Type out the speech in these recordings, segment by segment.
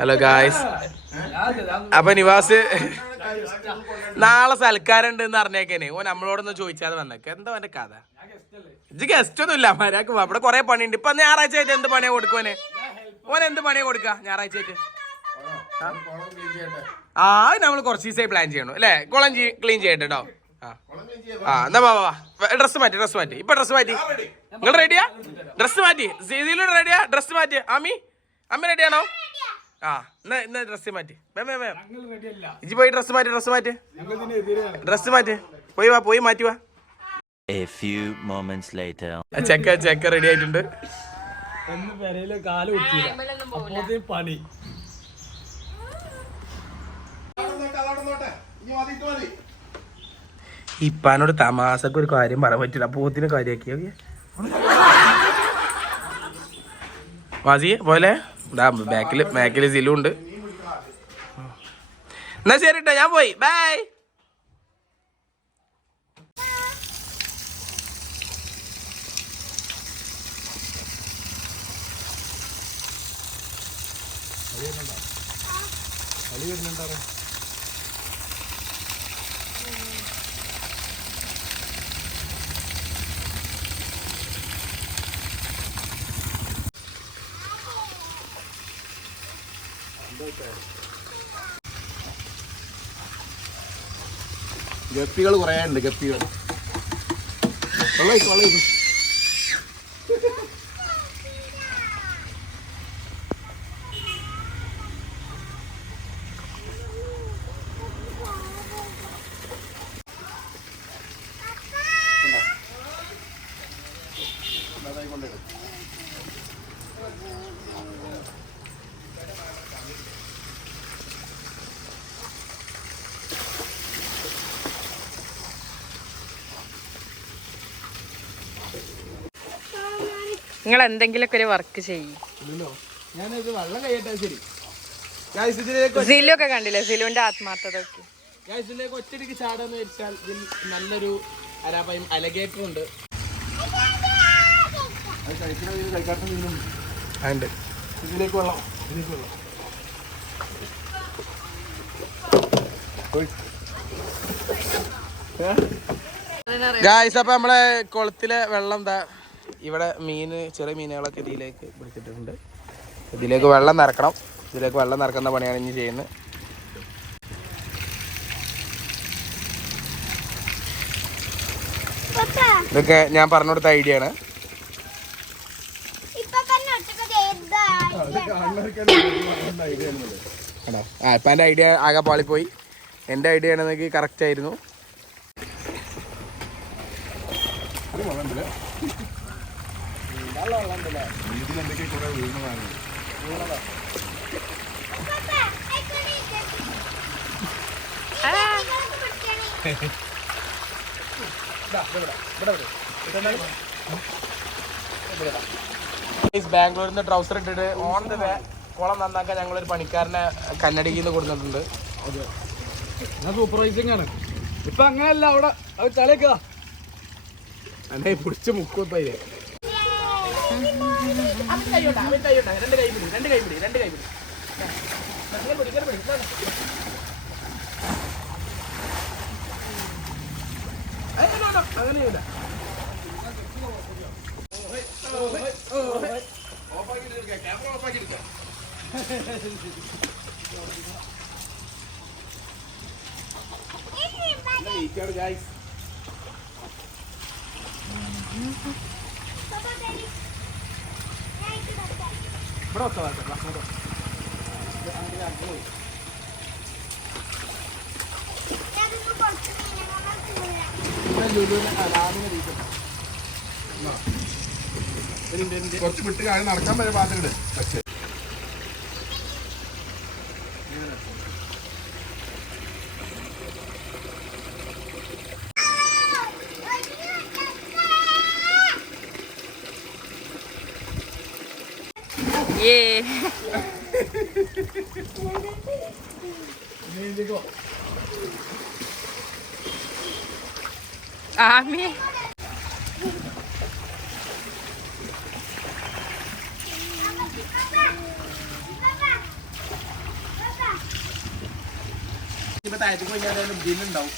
Hello guys, അപ്പൊ നിവാസ് നാളെ സൽക്കാരുണ്ട് എന്ന് അറിഞ്ഞേക്കേനെ ഓൻ നമ്മളോടൊന്ന് ചോദിച്ചാതെ വന്നേക്ക. എന്താ അവന്റെ കഥ? ഇത് ഗസ്റ്റ് ഒന്നും ഇല്ല, മര്യാദക്ക് അവിടെ കൊറേ പണിയുണ്ട്. ഇപ്പൊ ഞായറാഴ്ച ആയിട്ട് എന്ത് പണിയാ കൊടുക്കുവനെ? ഓൻ എന്ത് പണിയാ കൊടുക്ക ഞായറാഴ്ച ആയിട്ട്? ആ നമ്മൾ കുറച്ച് ദിവസമായി പ്ലാൻ ചെയ്യണം അല്ലേ? കുളം ക്ലീൻ ചെയ്യട്ടെ കേട്ടോ. ആ എന്നാ വാ, ഡ്രസ് മാറ്റി ഇപ്പൊ ഡ്രസ് മാറ്റി. നിങ്ങൾ റെഡിയാ? ഡ്രസ് മാറ്റി. സീതിയിലൂടെ റെഡിയാ? ഡ്രസ് മാറ്റി. അമ്മ റെഡിയാണോ? ആ എന്നാ ഡ്രസ് മാറ്റി. ഇജ്ജ് പോയി ഡ്രസ് മാറ്റി. പോയി മാറ്റി വാ. ചെക്ക റെഡി ആയിട്ടുണ്ട്. ഇപ്പാനോട് തമാശക്ക് ഒരു കാര്യം പറയാൻ പറ്റില്ല. പോത്തിന് കാര്യാക്കിയോ മാസി പോലെ ബാക്കില് സിലും ഉണ്ട്. എന്നാ ശരി കേട്ടോ, ഞാൻ പോയി. ബൈ. ഗപ്പികൾ കുറേ ഉണ്ട്. ഗപ്പികൾ നിങ്ങൾ എന്തെങ്കിലുമൊക്കെ ഒരു വർക്ക് ചെയ്യും. സിലുവൊക്കെ കണ്ടില്ലേ? സിലുവിന്റെ ആത്മാർത്ഥത ഒറ്റടിക്ക് ചാടാന്ന് വെച്ചാൽ നല്ലൊരു അലഗേറ്റർ ഉണ്ട്. ഇതിലേക്ക് വെള്ളം ഗായ്സ്. അപ്പൊ നമ്മളെ കുളത്തിലെ വെള്ളം എന്താ ഇവിടെ ചെറിയ മീനുകളൊക്കെ ഇതിലേക്ക് പിടിച്ചിട്ടുണ്ട്. ഇതിലേക്ക് വെള്ളം നിറക്കുന്ന പണിയാണ് ഇനി ചെയ്യുന്നത്. ഇതൊക്കെ ഞാൻ പറഞ്ഞു കൊടുത്ത ഐഡിയ ആണ്. ഇപ്പം എൻ്റെ ഐഡിയ ആകെ പാളിപ്പോയി. എൻ്റെ ഐഡിയ ആണെന്നെങ്കിൽ കറക്റ്റ് ആയിരുന്നു. ബാംഗ്ലൂരിൽ നിന്ന് ട്രൗസർ ഇട്ടിട്ട് ഓൺ ദ വേ കുളം നന്നാക്കാൻ ഞങ്ങളൊരു പണിക്കാരനെ കന്നഡിയിൽ നിന്ന് കൊടുത്തിട്ടുണ്ട്. സൂപ്പർവൈസിംഗ് ആണ്. ഇപ്പൊ അങ്ങനെയല്ല, അവിടെ തലക്കാ എന്നെ പിടിച്ച് മുക്കും. രണ്ട് കൈ പിടി. അങ്ങനെയില്ല. കുറച്ച് വിട്ട് കാര്യം നടക്കാൻ വരെ പാത്രണ്ട്. പക്ഷേ Ami. ഇപ്പൊ താഴത്തേക്ക് കഴിഞ്ഞാൽ ബില്ലുണ്ടാവും.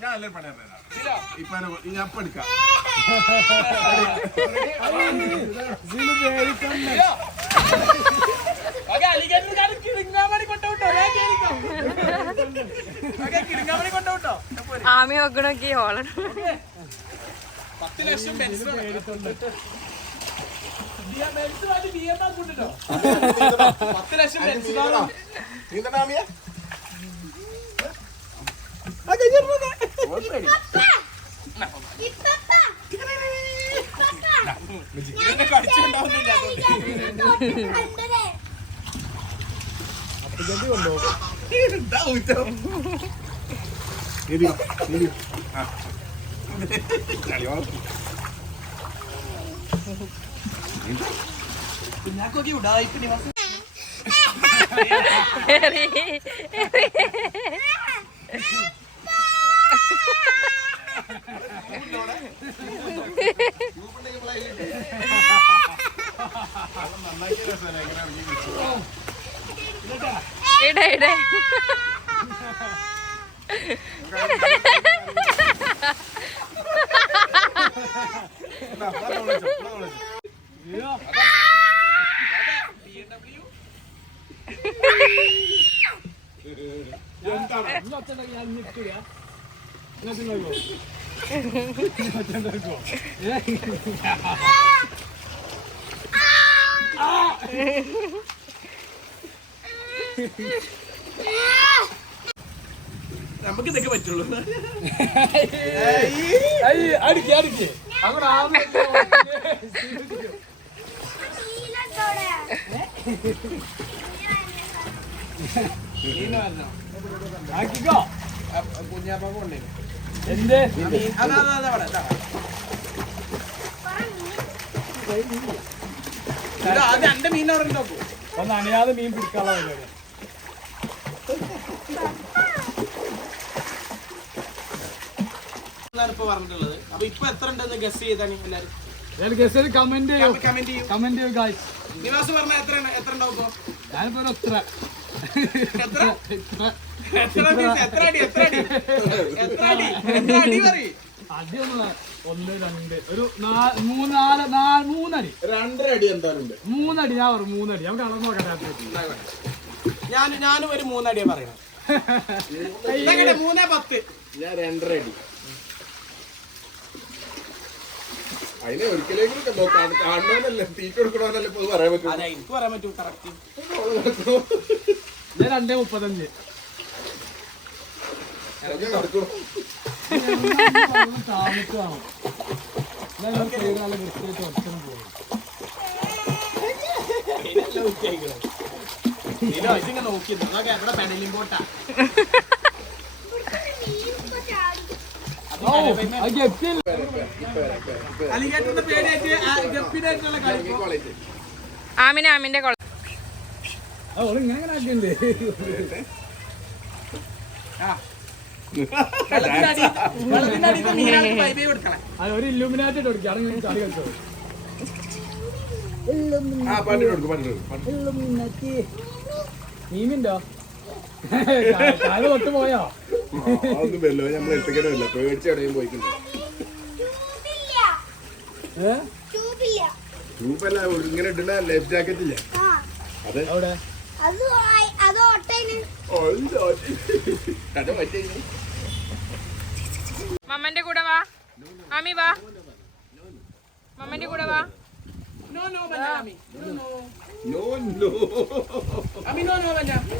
ഞാൻ എല്ലാവരും പണി ഇപ്പൊ ഞാൻ എടുക്കാം. ആമി നോക്കണോക്കി ഓളണം. 10 ലക്ഷം ബെൻസ് 10 ലക്ഷം ബെൻസ് കുഞ്ഞാക്കൊക്കെ ഉടായിപ്പ് നിവാസം. ഇടേ ഇടേ നമുക്ക് ഇതൊക്കെ പറ്റുള്ളൂ. അടുക്കി അടുക്കി അങ്ങനെ ആക്കിക്കോ. കുഞ്ഞാപ്പാ കൊണ്ടേ എന്ത് അത് എന്റെ മീനോടെ നോക്കൂ. ഒന്ന് അണിയാതെ മീൻ പിടിക്കാനുള്ള പരിപാടി. ഇപ്പൊ പറഞ്ഞിട്ടുള്ളത്. അപ്പൊ ഇപ്പൊ എത്ര ഉണ്ടെന്ന് ഗസ് ചെയ്താണ് എല്ലാരും കമന്റ് കമന്റ് ചെയ്യും. കമന്റ് ചെയ്യും ഗായ്സ്. നിവാസ് പറഞ്ഞ എത്ര ഉണ്ടാവും ഇപ്പൊ? ഞാനിപ്പോ എത്ര അടിയൊന്ന് 1 2 ഒരു 3 4 മൂന്നടി 2.5 അടി എന്തായാലും ഉണ്ട്. 3 അടി. ഞാൻ പറഞ്ഞു 3 അടി. നമുക്ക് അളന്ന് നോക്കട്ടെ. ഞാനും ഒരു 3 അടിയാ പറയണം. 3-10. ഞാൻ 2.5 അടി. അതിനെ ഒരിക്കലെങ്കിലും കാണണമെന്നല്ലേ തീറ്റ കൊടുക്കണമെന്നല്ലേ ഇപ്പൊ പറയാൻ പറ്റും. അതെ എനിക്ക് പറയാൻ പറ്റൂ കറക്റ്റ്. ഞാൻ 2.35. നടക്കും. താമസിക്കണം. നല്ല വൃത്തിയായിട്ട് ഒറ്റം പോകും. നോക്കി എവിടെ പെടലും പോട്ടാ. അലിഗേറ്ററിന്റെ പേടിയായിട്ട് ഗപ്പിനായിട്ടുള്ള കളി. ആമിന്റെ കൊള ഇങ്ങനെ ആക്കിണ്ട്. അത് ഒരു ഇല്ലുമിനാറ്റി കൊടുക്കുക. കളി കളിച്ചോ. മീമിണ്ടോ കാല് തൊട്ട് പോയോ? അതൊന്നും വല്ലോ നമ്മൾ എത്തിക്കണമല്ല പേടിച്ചടയും പോയിട്ടുണ്ട്. ട്യൂബല്ല ഇങ്ങനെ ഇടുന്ന ലൈഫ് ജാക്കറ്റ് ഇല്ലേ അതെ അവിടെ മമ്മന്റെ കൂടെ വാ. ആമി വാ. മമ്മന്റെ കൂടെ വാ. No, Benjamin. No. No. I mean, no, Benjamin.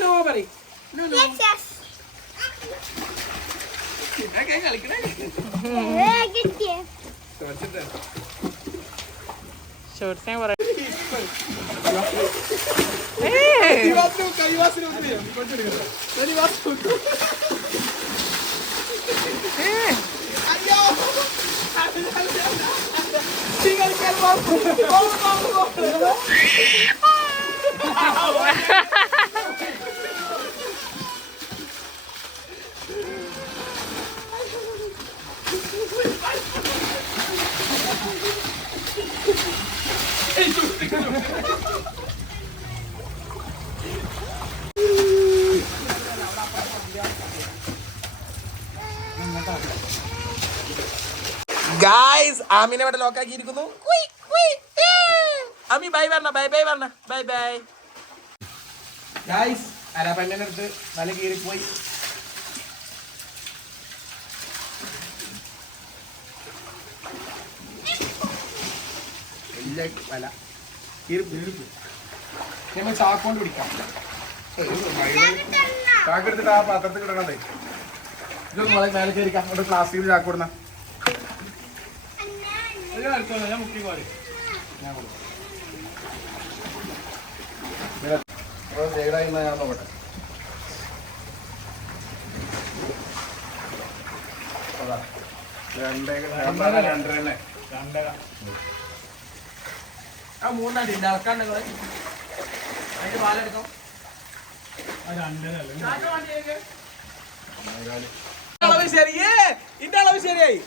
No, buddy. No. Yes. Okay, കളിക്കണേ. ഷോർട്സ് ഞാൻ പറയാം. ആമിനെ ഇവിടെ ലോക്കാക്കിയിരിക്കുന്നു. ആമി ബൈ പറഞ്ഞ, ബൈ ബൈ പറഞ്ഞ, ബൈ ബൈ. ഗൈസ് അരാപ്പൻ്റെ അടുത്ത് നല്ല കീറിപ്പോയി. വല നമ്മൾ ചാക്കോണ്ട് പിടിക്കാം. ചാക്കെടുത്തിട്ട് ആ പാത്രത്തിൽ കിടക്കണ്ടേ? ഇതൊന്നും മോളെ മേലെ കയറിക്കാം. അവിടെ പ്ലാസ്റ്റിക്കിൽ ചാക്കോടുന്ന ഞാൻ മുക്കി പോരെ ഞാൻ നോക്കട്ടെ. രണ്ടര ആ 3 അടി ഇളക്കാൻ നിങ്ങള് അതിന്റെ പാലെടുക്കാം. അളവ് ശരി. ഇന്റെ അളവ് ശരിയായി.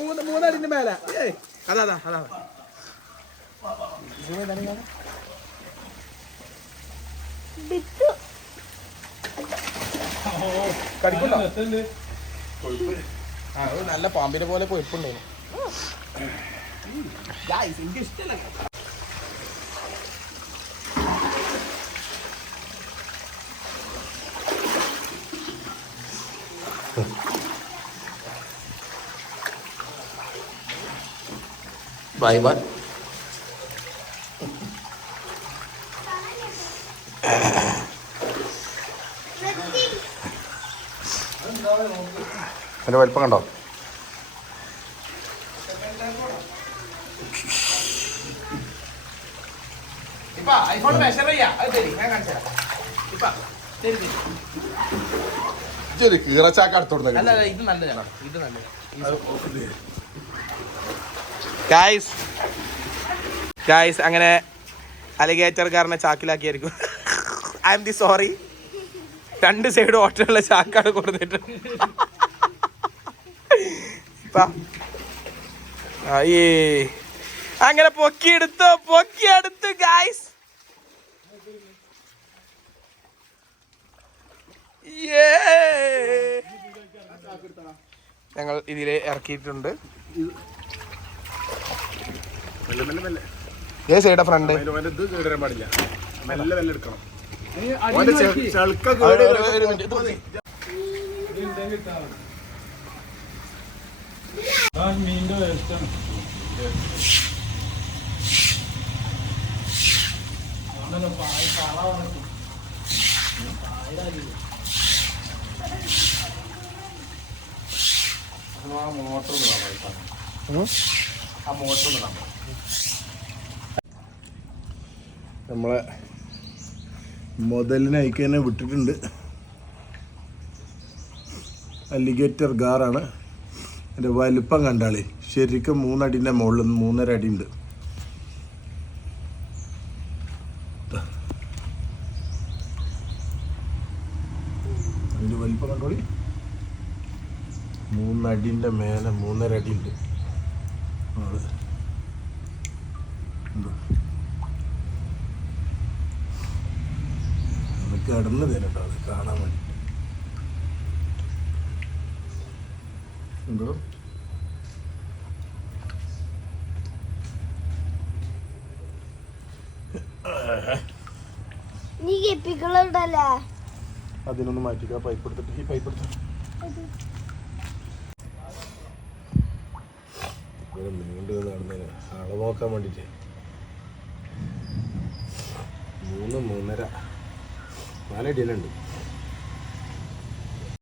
3 അടിന്റെ മേലെ. അതാ അതാ അതാ കടിക്കണ്ടോ? ആ നല്ല പാമ്പിനെ പോലെ കൊഴുപ്പുണ്ടായിരുന്നു. എനിക്ക് ഇഷ്ടമല്ല. Bye bye. അതിന്റെ വലിപ്പം കണ്ടോ? ഇപ്പൊ ഐഫോൺ മെഷർ ചെയ്യാ. അത് തരി, ഞാൻ കാണിച്ചു ഇപ്പൊ തരി തരി. ഇതൊരു കീറച്ചാക്ക അടുത്തോടുന്ന അല്ല അല്ല, ഇത് നല്ലതാണ്. ഇത് നല്ലതാണ്. ഗായ്സ് അങ്ങനെ അലിഗേറ്റർക്കാരനെ ചാക്കിലാക്കിയായിരിക്കും. I am the sorry. 2 side ഓട്ടമുള്ള ചാക്കാണ് കൊടുത്തിട്ട്. അങ്ങനെ പൊക്കിയെടുത്തു ഗായ്സ്. ഞങ്ങൾ ഇതിൽ ഇറക്കിയിട്ടുണ്ട്. ഏ സൈഡാ ഫ്രണ്ട്? ഇത് കേടാൻ പാടില്ല. മെല്ലെ മെല്ലെ എടുക്കണം. മീനിന്റെ വേസ്റ്റാണ്. നമ്മളെ മുതലിനെ അയക്ക് തന്നെ വിട്ടിട്ടുണ്ട്. അലിഗേറ്റർ ഗാറാണ്. എൻ്റെ വലിപ്പം കണ്ടാളി. ശരിക്കും 3 അടിൻ്റെ മുകളിൽ 3.5 അടി ഉണ്ട്. അതിൻ്റെ വലിപ്പം കണ്ടോളി. 3 അടിൻ്റെ മേലെ 3.5 അടി ഉണ്ട്. കിടന്ന് തരട്ടോ അത് കാണാൻ വേണ്ടി. എന്തോ അതിനൊന്ന് മാറ്റിക്ക. പൈപ്പ് എടുത്തിട്ട് ഈ പൈപ്പ് എടുത്ത നീണ്ടു നടന്നതിന് അളവ് നോക്കാൻ വേണ്ടിട്ട് 3.5 4 അടി തന്നെ ഉണ്ട്.